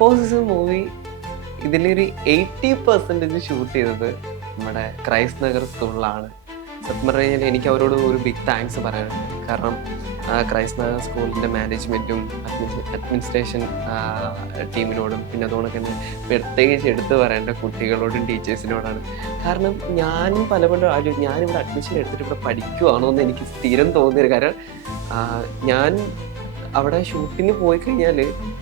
Four season movie ഇതിലൊരു 80% shoot ചെയ്തത് നമ്മുടെ ക്രൈസ്റ്റ് നഗർ സ്കൂളിലാണ്. സത്യം പറഞ്ഞു കഴിഞ്ഞാൽ എനിക്ക് അവരോട് ഒരു ബിഗ് താങ്ക്സ് പറയാനുണ്ട്. കാരണം ക്രൈസ്റ്റ് നഗർ സ്കൂളിൻ്റെ മാനേജ്മെൻറ്റും അഡ്മിനിസ്ട്രേഷൻ ടീമിനോടും പിന്നെ അതുകൊണ്ട് തന്നെ പ്രത്യേകിച്ച് എടുത്തു പറയേണ്ട കുട്ടികളോടും ടീച്ചേഴ്സിനോടാണ്. കാരണം ഞാനും പലപ്പോഴും ഞാനിവിടെ അഡ്മിഷൻ എടുത്തിട്ട് ഇവിടെ പഠിക്കുവാണോ എന്ന് എനിക്ക് സ്ഥിരം തോന്നിയത്. കാരണം ഞാൻ അവിടെ ഷൂട്ടിന് പോയി കഴിഞ്ഞാൽ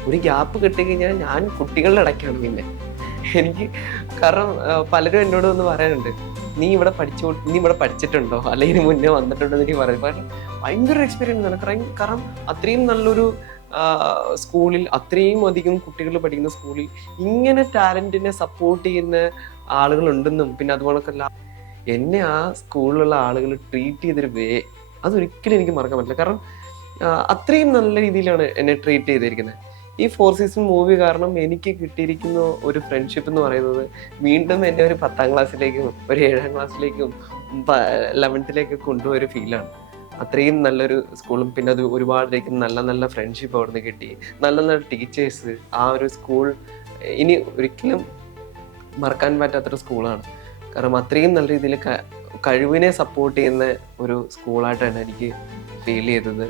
ഒരു ഗ്യാപ്പ് കിട്ടിക്കഴിഞ്ഞാൽ ഞാൻ കുട്ടികളുടെ ഇടയ്ക്കാണ്. പിന്നെ എനിക്ക് കാരണം പലരും എന്നോട് ഒന്ന് പറയാനുണ്ട്, നീ ഇവിടെ പഠിച്ചിട്ടുണ്ടോ അല്ലെങ്കിൽ മുന്നേ വന്നിട്ടുണ്ടോ എന്ന് എനിക്ക് പറയും. കാരണം ഭയങ്കര എക്സ്പീരിയൻസ് ആണ്. കാരണം അത്രയും നല്ലൊരു സ്കൂളിൽ അത്രയും അധികം കുട്ടികൾ പഠിക്കുന്ന സ്കൂളിൽ ഇങ്ങനെ ടാലന്റിനെ സപ്പോർട്ട് ചെയ്യുന്ന ആളുകളുണ്ടെന്നും പിന്നെ അതുപോലൊക്കെ എന്നെ ആ സ്കൂളിലുള്ള ആളുകൾ ട്രീറ്റ് ചെയ്തൊരു അതൊരിക്കലും എനിക്ക് മറക്കാൻ പറ്റില്ല. കാരണം അത്രയും നല്ല രീതിയിലാണ് എന്നെ ട്രീറ്റ് ചെയ്തിരിക്കുന്നത്. ഈ ഫോർ സീസൺ മൂവി കാരണം എനിക്ക് കിട്ടിയിരിക്കുന്ന ഒരു ഫ്രണ്ട്ഷിപ്പ് എന്ന് പറയുന്നത് വീണ്ടും എന്നെ ഒരു 10ാം ക്ലാസ്സിലേക്കും ഒരു 7ാം ക്ലാസ്സിലേക്കും 11th കൊണ്ടുപോയൊരു ഫീലാണ്. അത്രയും നല്ലൊരു സ്കൂളും പിന്നെ അത് ഒരുപാടിലേക്ക് നല്ല നല്ല ഫ്രണ്ട്ഷിപ്പ് അവിടെ നിന്ന് കിട്ടി. നല്ല നല്ല ടീച്ചേഴ്സ്. ആ ഒരു സ്കൂൾ ഇനി ഒരിക്കലും മറക്കാൻ പറ്റാത്തൊരു സ്കൂളാണ്. കാരണം അത്രയും നല്ല രീതിയിൽ കഴിവിനെ സപ്പോർട്ട് ചെയ്യുന്ന ഒരു സ്കൂളായിട്ടാണ് എനിക്ക് ഫീൽ ചെയ്തത്.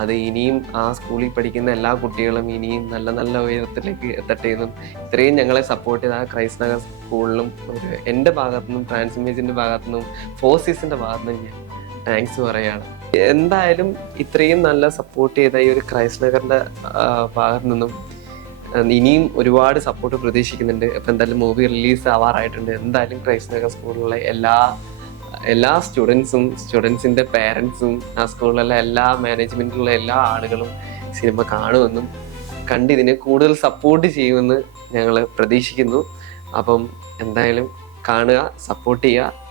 അത് ഇനിയും ആ സ്കൂളിൽ പഠിക്കുന്ന എല്ലാ കുട്ടികളും ഇനിയും നല്ല നല്ല ഉയരത്തിലേക്ക് എത്തട്ടെ എന്നും ഇത്രയും ഞങ്ങളെ സപ്പോർട്ട് ചെയ്ത ആ ക്രൈസ്റ്റ് നഗർ സ്കൂളിലും എൻ്റെ ഭാഗത്തുനിന്നും ട്രാൻസ്ഇമേജിൻ്റെ ഭാഗത്തുനിന്നും ഫോർ സീസണിൻ്റെ ഭാഗത്തുനിന്നും ഞാൻ താങ്ക്സ് പറയുകയാണ്. എന്തായാലും ഇത്രയും നല്ല സപ്പോർട്ട് ചെയ്ത ഈ ഒരു ക്രൈസ്റ്റ് നഗറിൻ്റെ ഭാഗത്തു നിന്നും ഇനിയും ഒരുപാട് സപ്പോർട്ട് പ്രതീക്ഷിക്കുന്നുണ്ട്. അപ്പം എന്തായാലും മൂവി റിലീസ് ആവാറായിട്ടുണ്ട്. എന്തായാലും ക്രൈസ്റ്റ് നഗർ സ്കൂളിലുള്ള എല്ലാ സ്റ്റുഡൻസിൻ്റെ പേരൻസും ആ സ്കൂളിലുള്ള എല്ലാ മാനേജ്മെൻറ്റിലുള്ള എല്ലാ ആളുകളും സിനിമ കാണുമെന്നും കണ്ട് ഇതിനെ കൂടുതൽ സപ്പോർട്ട് ചെയ്യുമെന്ന് ഞങ്ങൾ പ്രതീക്ഷിക്കുന്നു. അപ്പം എന്തായാലും കാണുക, സപ്പോർട്ട് ചെയ്യുക.